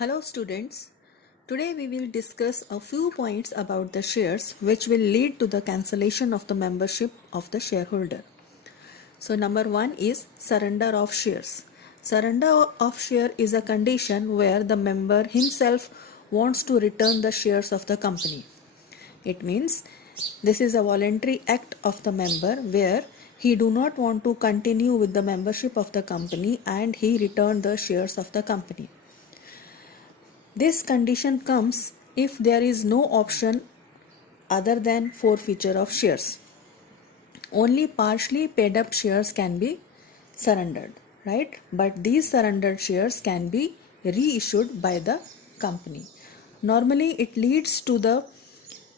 Hello students, today we will discuss a few points about the shares which will lead to the cancellation of the membership of the shareholder. So number one is surrender of shares. Surrender of share is a condition where the member himself wants to return the shares of the company. It means this is a voluntary act of the member where he do not want to continue with the membership of the company and he return the shares of the company. This condition comes if there is no option other than forfeiture of shares. Only partially paid up shares can be surrendered, right? But these surrendered shares can be reissued by the company. Normally, it leads to the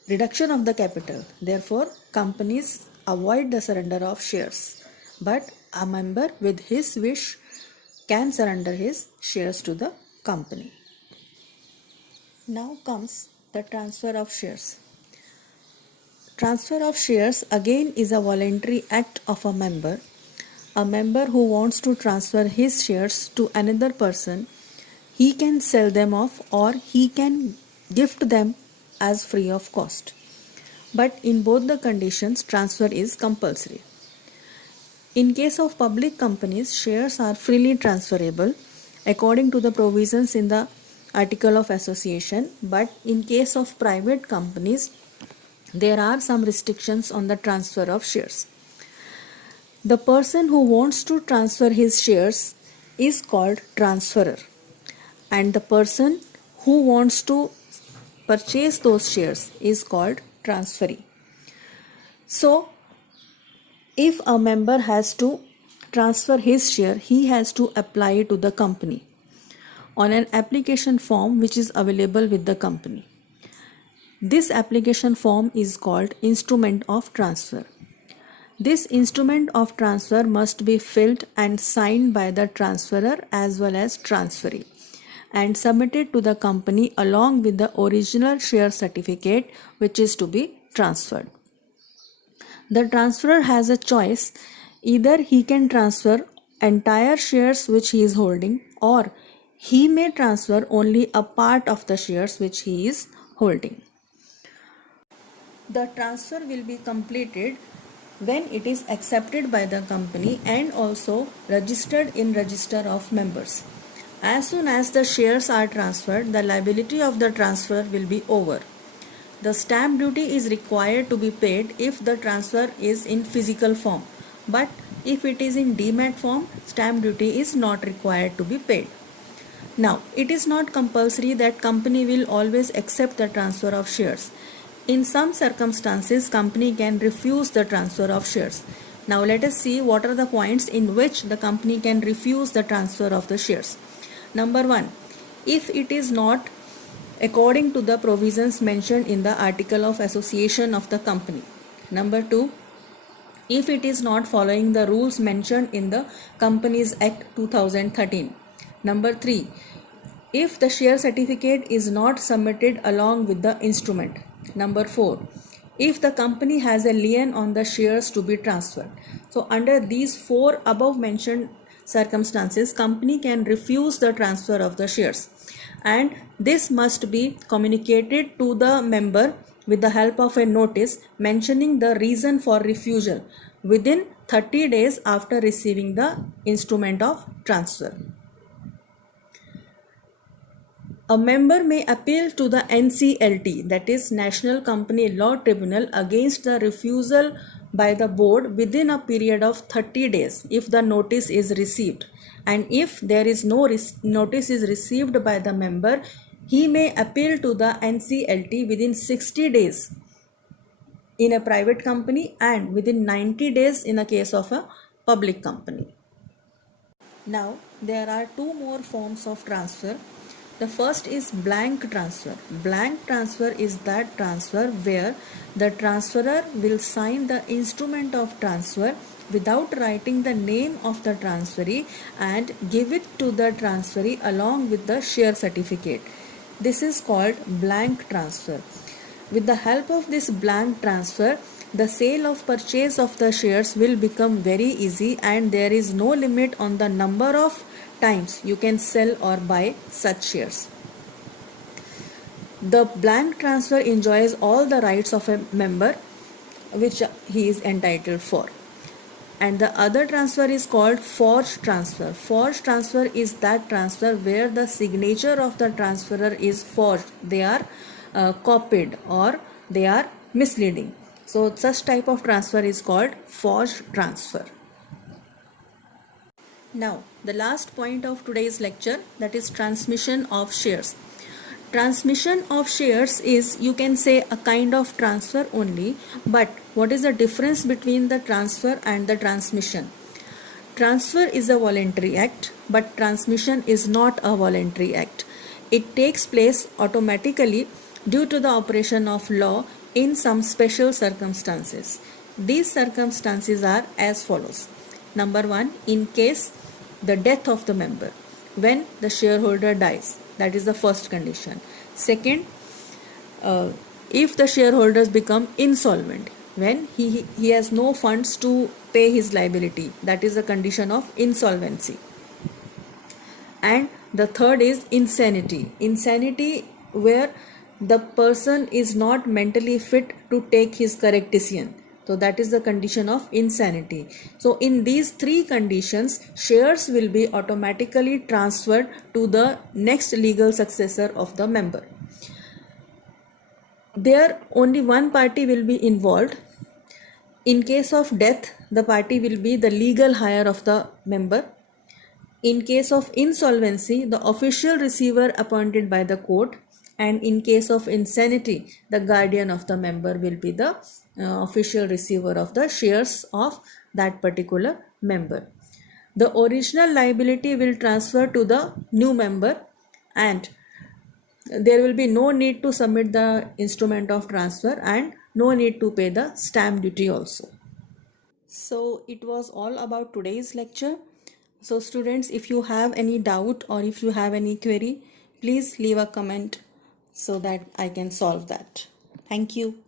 reduction of the capital. Therefore, companies avoid the surrender of shares. But a member with his wish can surrender his shares to the company. Now comes the transfer of shares. Transfer of shares again is a voluntary act of a member. A member who wants to transfer his shares to another person, he can sell them off or he can gift them as free of cost. But in both the conditions, transfer is compulsory. In case of public companies, shares are freely transferable according to the provisions in the Article of Association, but in case of private companies, there are some restrictions on the transfer of shares. The person who wants to transfer his shares is called transferor, and the person who wants to purchase those shares is called transferee. So, if a member has to transfer his share, he has to apply it to the company on an application form which is available with the company. This application form is called instrument of transfer. This instrument of transfer must be filled and signed by the transferor as well as transferee and submitted to the company along with the original share certificate which is to be transferred. The transferor has a choice. Either he can transfer entire shares which he is holding or he may transfer only a part of the shares which he is holding. The transfer will be completed when it is accepted by the company and also registered in register of members. As soon as the shares are transferred, the liability of the transfer will be over. The stamp duty is required to be paid if the transfer is in physical form, but if it is in demat form, stamp duty is not required to be paid. Now, it is not compulsory that company will always accept the transfer of shares. In some circumstances, company can refuse the transfer of shares. Now, let us see what are the points in which the company can refuse the transfer of the shares. Number one, if it is not according to the provisions mentioned in the Article of Association of the company. Number two, if it is not following the rules mentioned in the Companies Act 2013. Number 3, if the share certificate is not submitted along with the instrument. Number 4, if the company has a lien on the shares to be transferred. So under these four above mentioned circumstances, company can refuse the transfer of the shares, and this must be communicated to the member with the help of a notice mentioning the reason for refusal within 30 days after receiving the instrument of transfer. A member may appeal to the NCLT, that is National Company Law Tribunal, against the refusal by the board within a period of 30 days if the notice is received. And if there is no notice is received by the member, he may appeal to the NCLT within 60 days in a private company and within 90 days in a case of a public company. Now, there are two more forms of transfer. The first is blank transfer. Blank transfer is that transfer where the transferor will sign the instrument of transfer without writing the name of the transferee and give it to the transferee along with the share certificate. This is called blank transfer. With the help of this blank transfer, the sale of purchase of the shares will become very easy and there is no limit on the number of times you can sell or buy such shares. The blank transfer enjoys all the rights of a member which he is entitled for. And the other transfer is called forged transfer. Forged transfer is that transfer where the signature of the transferor is forged. They are copied or they are misleading. So such type of transfer is called forged transfer. Now, the last point of today's lecture, that is transmission of shares. Transmission of shares is, you can say, a kind of transfer only, but what is the difference between the transfer and the transmission? Transfer is a voluntary act, but transmission is not a voluntary act. It takes place automatically due to the operation of law in some special circumstances. These circumstances are as follows. Number one, in case the death of the member, when the shareholder dies, that is the first condition. Second, if the shareholders become insolvent, when he has no funds to pay his liability, that is the condition of insolvency. And the third is insanity. Insanity where the person is not mentally fit to take his correct decision. So that is the condition of insanity. So in these three conditions, shares will be automatically transferred to the next legal successor of the member. There only one party will be involved. In case of death, the party will be the legal heir of the member. In case of insolvency, the official receiver appointed by the court, and in case of insanity, the guardian of the member will be the official receiver of the shares of that particular member. The original liability will transfer to the new member, and there will be no need to submit the instrument of transfer and no need to pay the stamp duty also. So it was all about today's lecture. So students, if you have any doubt or if you have any query, please leave a comment so that I can solve that. Thank you.